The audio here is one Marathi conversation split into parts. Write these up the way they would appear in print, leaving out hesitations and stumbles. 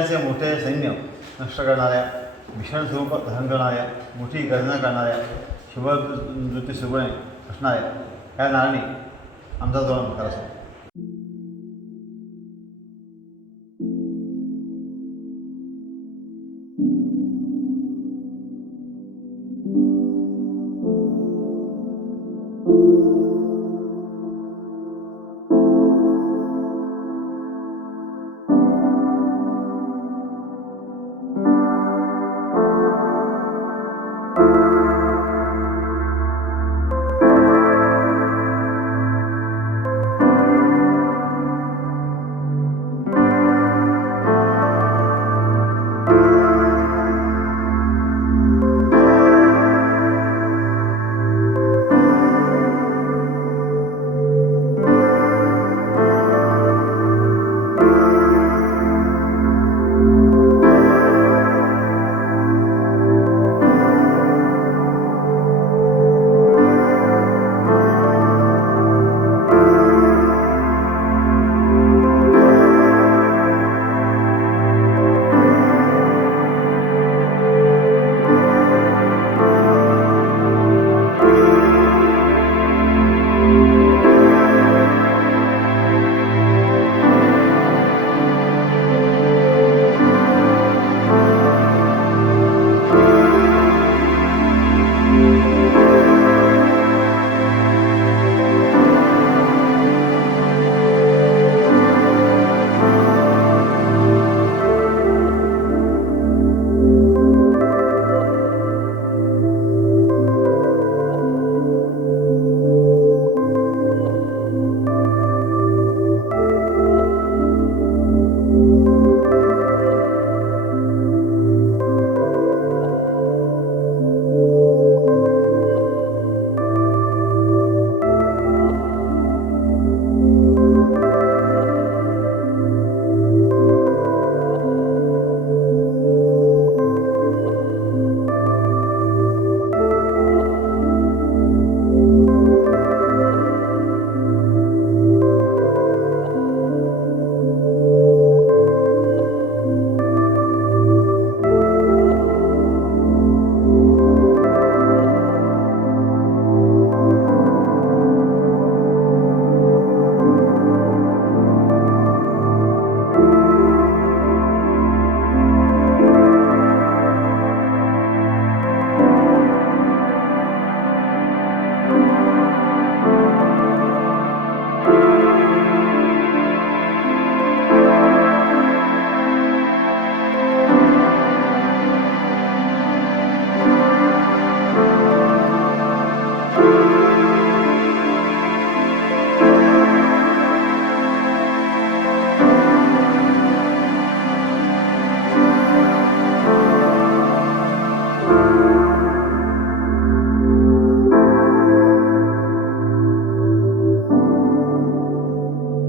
दैत्यांचे मोठे सैन्य नष्ट करणाऱ्या, भीषण स्वरूप धारण करणाऱ्या, मोठी गर्जना करणाऱ्या, शुभदृष्टी सुगुणे असणाऱ्या या नारायणी आमचा दोन प्रकार असतो.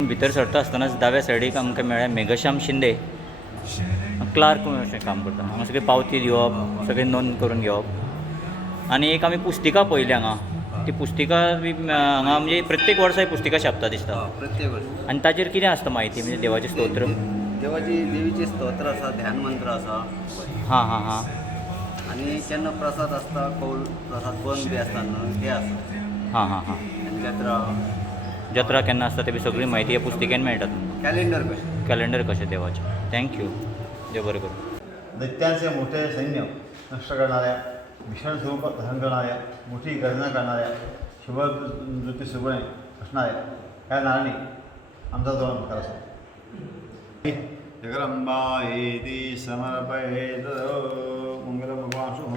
भितर सरता आसतनाच दाव्या सायडीक आमकां मेळ्ळें मेघश्याम शिंदे, क्लार्क म्हणून अशें काम करता. हांगा सगळी पावती दिवप, सगळी नोंद करून घेवप. आनी एक आमी पुस्तिका पळयली हांगा. ती पुस्तिका हांगा म्हणजे प्रत्येक वर्सा ही पुस्तिका छापता दिसता. प्रत्येक वर्ष आनी ताचेर कितें आसता म्हायती, म्हणजे देवाचें स्तोत्र? देवीचे स्तोत्र आसा, ध्यान मंत्र आसा. हां हां हां. आनी केन्ना प्रसाद आसता, कौल प्रसाद बंद बी आसता न्हू, ते आसता. हां हां हां. आनी जात्रा जत्रा केन्ना आसता ते बी सगळी म्हायती ह्या पुस्तिकेन मेळटा. कॅलेंडर कशें कॅलेंडर कशें देवाचें. थँक्यू, देव बरें करूं. दैत्यांचे मोठे सैन्य नष्ट करणाऱ्या, भीषण स्वरूप धारण करणाऱ्या, मोठी गर्जना करणाऱ्या, शुभदृष्टी सुगुणे असणाऱ्या या नारायणी आमचा दोन प्रकार असतो. जगदंबायेति समर्पयेत मंगलम भगवान शुभम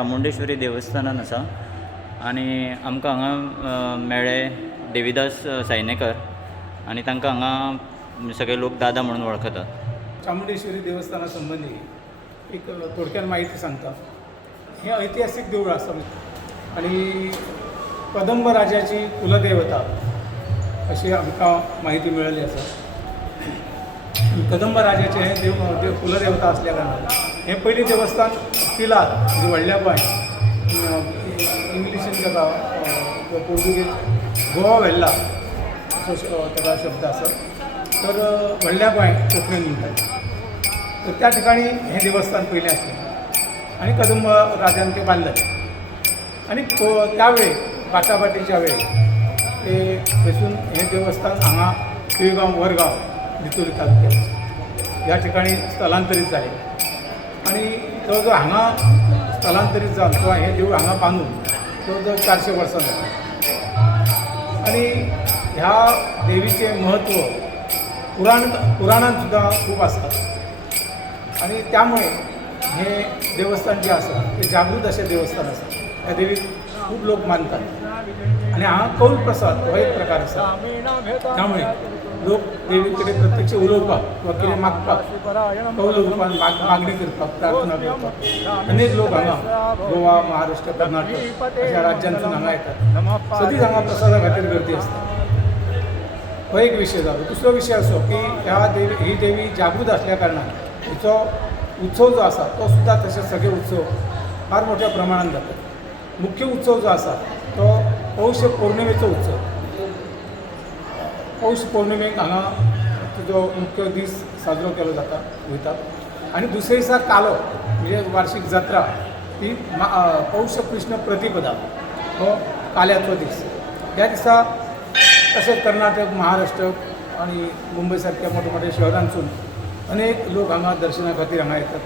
चामुंडेश्वरी देवस्थानान आसा आनी आमकां हांगा मेळ्ळे देविदास सायनेकर आनी तांकां हांगा सगळे लोक दादा म्हणून वळखतात. चामुंडेश्वरी देवस्थाना संबंधी एक थोडक्यात माहिती सांगता. हे ऐतिहासिक देऊळ आसा आणि कदंब राजाची कुलदेवता अशी आमकां माहिती मेळ्ळी आसा. कदंब राजाचे हे देव कुलदेवता असल्या कारणान हे पयलीं देवस्थान पिलार म्हणजे व्हडल्या गोंय इंग्लिशीन ताका पोर्तुगीज गोवा वेल्ला असो ताका शब्द आसा. तर व्हडल्या गोंय कोंकणीन म्हणटात. तर त्या ठिकाणी हे देवस्थान पयलें आसलें आनी कदंब राजान तें बांदलें आनी त्यावेळी बाटाबाटीच्या वेळी ते थंयसून हे देवस्थान हांगा पिळगांव वरगांव बिचोली तालुक्यात ह्या ठिकाणी स्थलांतरीत जाले आनी तो जो हांगा स्थलांतरीत जावन किंवा हे देवूळ हांगा बांदून जवळ 400 वर्सां जाली. आनी ह्या देवीचें म्हत्व पुराणांत सुद्दां खूब आसा आनी त्यामुळे हे देवस्थान जे आसा ते जागृत अशें देवस्थान आसा. ह्या देवीक खूब लोक मानतात आनी हांगा कौल प्रसाद हो एक प्रकार आसा. त्यामुळे लोक देवी कडेन प्रत्यक्ष उलोवपाक किंवा कितें मागपाक कौल रुपान मागणी करपाक प्रार्थना करपाक अनेक लोक हांगा गोवा महाराष्ट्र कर्नाटक अशा राज्यांतून हांगा येतात. सदींच हांगा प्रसादा खातीर गर्दी आसता. हो एक विशय जालो. दुसरो विशय असो की ही देवी जागृत असल्या कारणान हिचो उत्सव जो आसा तो सुद्दां तशें सगळे उत्सव फार मोठ्या प्रमाणात जातात. मुख्य उत्सव जो आसा तो पौष पौर्णिमेचो उत्सव. पौष पौर्णिमेक हांगा तुजो मुख्य दीस साजरो केलो जाता वयता आनी दुसरे दिसा कालो म्हणजे वार्षिक जात्रा ती पौष कृष्ण प्रतिपदा हो काल्याचो दीस. ह्या दिसा तशेंच कर्नाटक महाराष्ट्र आणि मुंबय सारख्या मोठ्या मोठ्या शहरांसून अनेक लोक हांगा दर्शना खातीर हांगा येतात.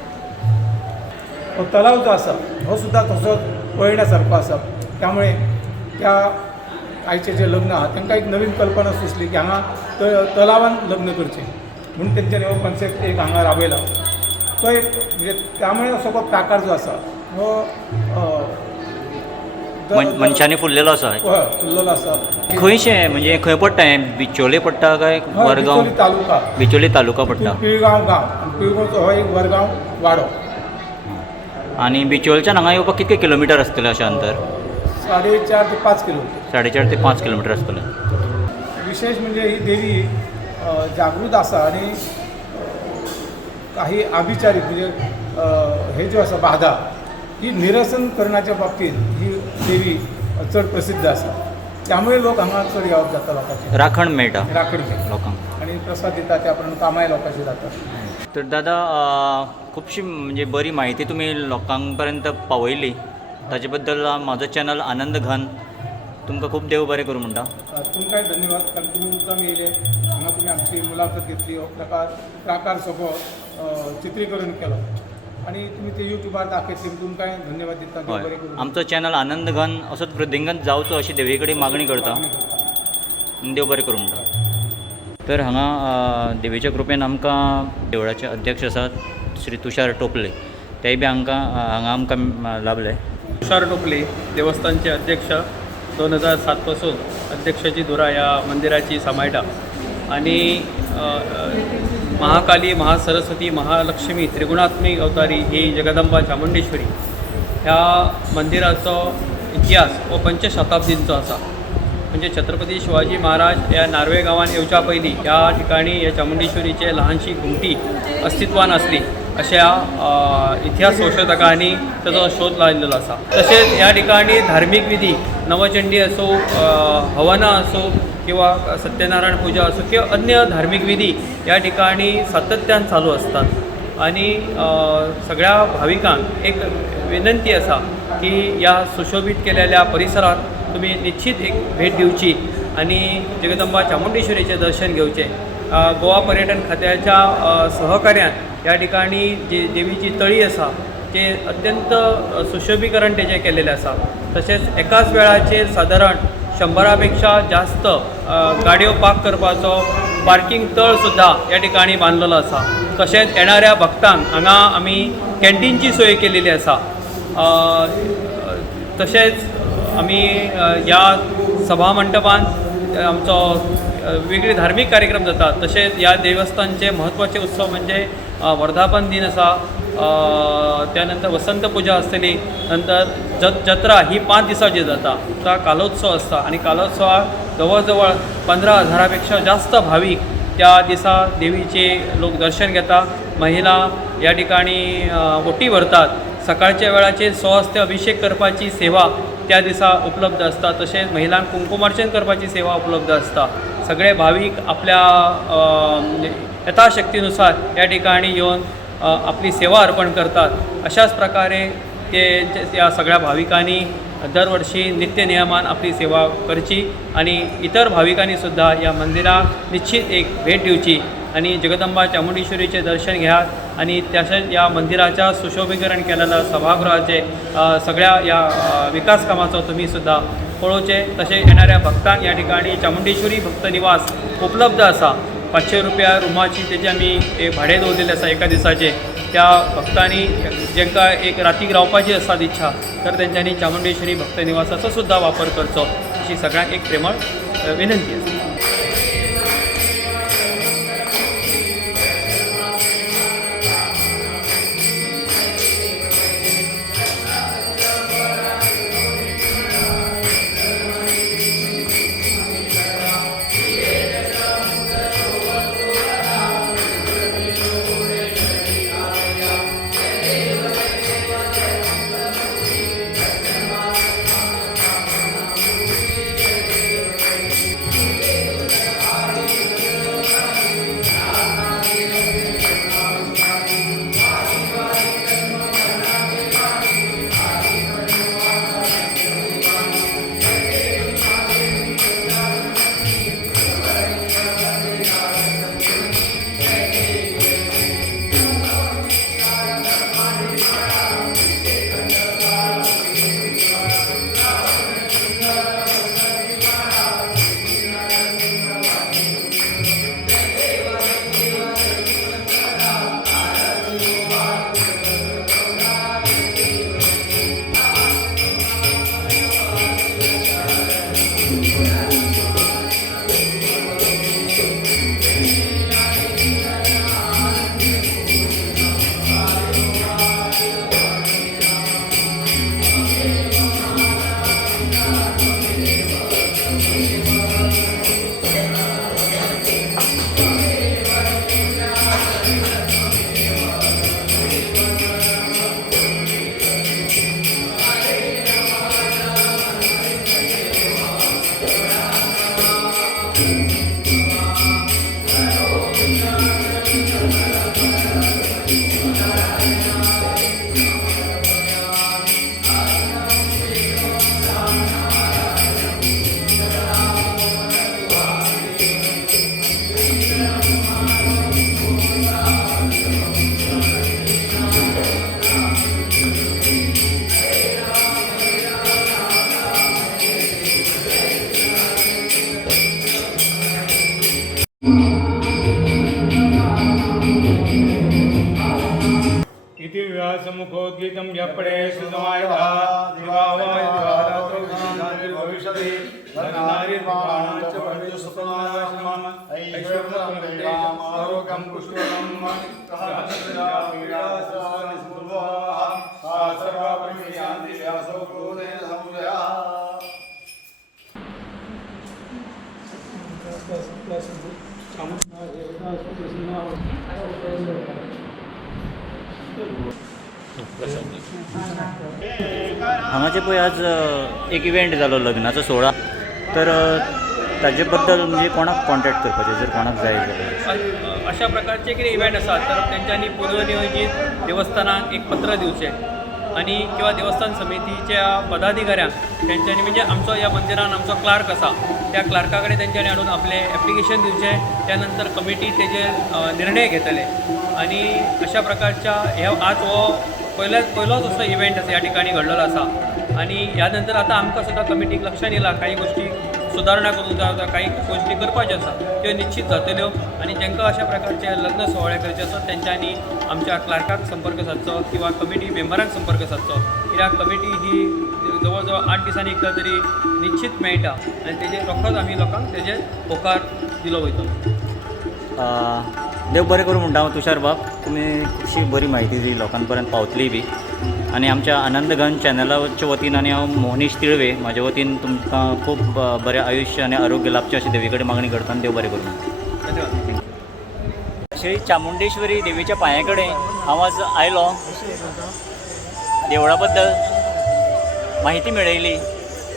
हो तलाव जो आसा हो सुद्दां तसोच पळयण्यासारको आसा. त्यामुळे त्या आयचे जे लग्न आहा तांकां एक नवीन कल्पना सुचली की हांगा तलावान लग्न करचें म्हणून तेंच्यांनी हो कॉन्सेप्ट एक हांगा राबयला. तो एक म्हणजे त्यामुळे असो हो प्राकार जो आसा हो मनशांनी फुल्लेलो आसा. फुल्लेलो आसा. खंयशें म्हणजे खंय पडटा हें बिचोले पडटा काय वरगांव? बिचोली तालुका. बिचोली तालुका पडटा. पिळगांव गांव आनी पिळगांवचो हो एक वरगांव वाडो. आनी बिचोलच्यान हांगा येवपाक कितके किलोमिटर आसतलें अशें अंतर? 4.5 ते 5 किलोमीटर. 4.5 ते 5 किलोमिटर आसतलें. विशेष म्हणजे ही देवी जागृत आसा आनी काही अभिचारी म्हणजे हे ज्यो आसा बाधा ही निरसन करण्याच्या बाबतीत ही देवी चड प्रसिद्ध आसा. त्यामुळे लोक हांगा चड येवप जाता लोकांचे. राखण मेळटा राखण मेळटा लोकांक आनी प्रसाद दिता त्या प्रमाणे कामाय लोकांची जाता. तर दादा खुबशी म्हणजे बरी म्हायती तुमी लोकांक पर्यंत पावयली ताचे बद्दल म्हाजो चॅनल आनंद घन तुमकां खूब देव बरें करूं म्हणटा. तुमकांय धन्यवाद कारण तुमी मुद्दाम येयले हांगा तुमी आमची मुलाखत घेतली. हो प्राकार सगळो चित्रीकरण केलो आणि तुम्ही ते युट्यूबार दाखयतली तुमकांय धन्यवाद दिता. देव बरें करूं. आमचो चॅनल आनंद घन असोच वृद्धिंगत जावचो अशी देवी कडेन मागणी करता. देव बरें करूं म्हणटा. तर हांगा देवीच्या कृपेन आमकां देवळाचे अध्यक्ष आसात श्री तुषार टोपले तेय बी हांगा आमकां लाभले. तुषार टोपले देवस्थानचे अध्यक्ष 2007 पासून अध्यक्षाची धुरा ह्या मंदिराची सांबाळटा आणि महाकाली महासरस्वती महालक्ष्मी त्रिगुणात्मिक अवतारी ही जगदंबा चामुंडेश्वरी ह्या मंदिराचो इतिहास हो 5 शताब्दींचो आसा. म्हणजे छत्रपती शिवाजी महाराज ह्या नार्वे गांवांत येवच्या पयलीं ह्या ठिकाणी ह्या चामुंडेश्वरीची ल्हानशी घुमटी अस्तित्वान आसली अशा इतिहास संशोधकांनी ताचो शोध लायलेलो आसा. तशेंच ह्या ठिकाणी धार्मीक विधी नवचंडी असो हवनां असो किंवा सत्यनारायण पूजा असो किंवा अन्य धार्मिक विधी या ठिकाणी सातत्यान चालू असतात आणि सगळ्या भाविकांक एक विनंती आसा की या सुशोभित केलेल्या परिसरात तुम्ही निश्चित एक भेट दिवची आणि जगदंबा चामुंडेश्वरीचे दर्शन घेवचे. गोवा पर्यटन खात्याच्या सहकार्यान या ठिकाणी जी देवीची तळी आसा ते अत्यंत सुशोभीकरण तेजें केलेलें आसा. तशेंच एकाच वेळाचेर सादारण 100 पेक्षा जास्त गाडयो पार्क करपाचो पार्किंग तळ सुद्धा या ठिकाणी बांदलेलो आसा. तशेंच येणाऱ्या भक्तांक हांगा आमी कॅन्टीनची सोय केलेली आसा तशेंच आमी ह्या सभा मंडपान आमचो वेगळे धार्मीक कार्यक्रम जातात. तशेंच ह्या देवस्थानचे म्हत्वाचे उत्सव म्हणजे वर्धापन दिन आसा, त्यानंतर वसंत पुजा आसतली, नंतर जत्रा ही 5 दिसांची जाता. तो कालोत्सव आसता आणि कालोत्सवाक जवळ जवळ 15,000पेक्षा जास्त भाविक त्या दिसा देवीचे लोक दर्शन घेता. महिला या ठिकाणी ओटी भरतात. सकाळच्या वेळाचेर स्वहस्ते अभिषेक करपाची सेवा त्या दिसा उपलब्ध आसता. तशेंच महिलांक कुंकुमार्चन करपाची सेवा उपलब्ध आसता. सगळे भाविक आपल्या यथाशक्तीनुसार या ठिकाणी येवन आपली सेवा अर्पण करतात. अशाच प्रकारे त्या सगळ्या भाविकांनी दरवर्षी नित्य नियमान आपली सेवा करची आणि इतर भाविकांनी सुद्धा या मंदिराक निश्चित एक भेट दिवची आणि जगदंबा चामुंडेश्वरीचे दर्शन घ्यात आणि तसेच या मंदिराच्या सुशोभीकरण केलेल्या सभागृहाचे सगळ्या या विकास कामाचो तुम्ही सुद्धा पळोवचे. तसेच येणाऱ्या भक्तांक या ठिकाणी चामुंडेश्वरी भक्त निवास उपलब्ध आसा. 500 रुपया रुमाची तेजे आमी भाडे दवरलेले आसा एका दिसाचे. त्या भक्तांनी जेंकां एक रातीक रावपाची आसा इच्छा तर तेंच्यांनी चामुंडेश्वरी भक्त निवासाचो सुद्धा वापर करचो अशी सगळ्यांक एक प्रेमळ विनंती आसा. इति विवाहसमुखोद्गीतं यपडे सुसमायतः दिवावाय दिवारात्रौ भविष्यति धनारिर्वाणां च भवेत् सुखमानाशमम् ऐश्वर्यं तेजम् आरोग्यं पुष्टिकरं सहस्रजा वीरासनिस्मुर्वाः सा सर्वा परिशान्ति व्यासो क्रोधेन संशयः. हांगाचे पळय आज एक इव्हेंट जालो लग्नाचो सोहळा, तर ताजे बद्दल म्हणजे कोणाक कॉन्टॅक्ट करपाचें जर कोणाक जाय जाल्यार अशा प्रकारचे कितें इव्हेंट आसात तर तेंच्यांनी पूर्वनियोजीत देवस्थानाक एक पत्र दिवचें आणि किंवा देवस्थान समितीच्या पदाधिकाऱ्यांक तेंच्यांनी म्हणजे आमचो ह्या मंदिरान आमचो क्लार्क आसा त्या क्लार्का कडेन तेंच्यांनी हाडून आपलें एप्लिकेशन दिवचें. त्यानंतर कमिटी तेजेर निर्णय घेतले आणि अशा प्रकारच्या हे आज हो पयलोच असो इव्हेंट आसा ह्या ठिकाणी घडलेलो आसा आणि ह्या नंतर आतां आमकां सुद्दां कमिटीक लक्षान येयला काही गोष्टी सुदारणा करूंक जाय, काही गोष्टी करपाच्यो आसा त्यो निश्चित जातल्यो आणि जांकां अशा प्रकारचे लग्न सोहळे करचे आसात तेंच्यांनी आमच्या क्लार्काक संपर्क सादचो किंवा कमिटी मेंबरांक संपर्क सादचो, कित्याक कमिटी ही जवळ जवळ 8 दिसांनी एकदा तरी निश्चित मेळटा आनी तेजेर रोखडोच आमी लोकांक तेजेर होकार दिलो वयतलो. देव बरें करूं म्हणटा हांव तुषार बाब. तुमी खुबशी बरी म्हायती दिली लोकां पर्यंत पावतली बी. आणि आमच्या आनंदगन चॅनलाच्या वतीन आनी हांव मोहनीश तिळवे म्हाज्या वतीन तुमकां खूब बरें आयुश्य आनी आरोग्य लाभचें अशें देवी कडेन मागणी करता आनी देव बरें करूं. धन्यवाद. श्री चामुंडेश्वरी देवीच्या पांया कडेन हांव आज आयलो. देवळा बद्दल माहिती मेळयली.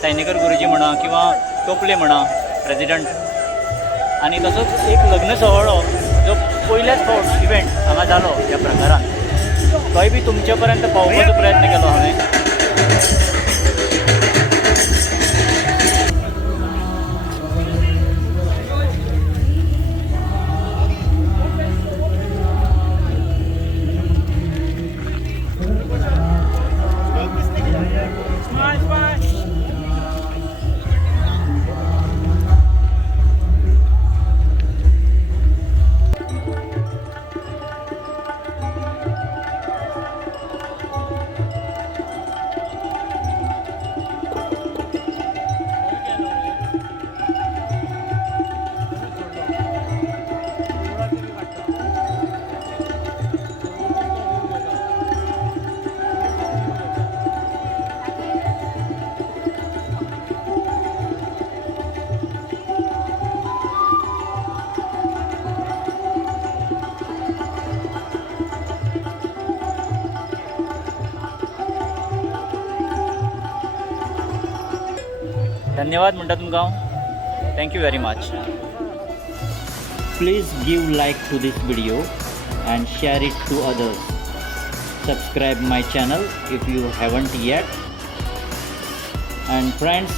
सैनिकर गुरुजी म्हणा किंवा टोपले म्हणा प्रेजिडंट, आनी तसोच एक लग्न सोहळो जो पयल्याच फावट इव्हेंट हांगा जालो ह्या प्रकारान, तोय बी तुमचे पर्यंत पावोवपाचो प्रयत्न केलो हांवें. धन्यवाद म्हणटा तुमकां हांव. Thank you very much. Please give like to this video and share it to others. Subscribe my channel if you haven't yet. And friends,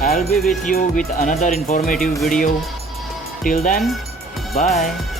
I'll be with you with another informative video. Till then, bye.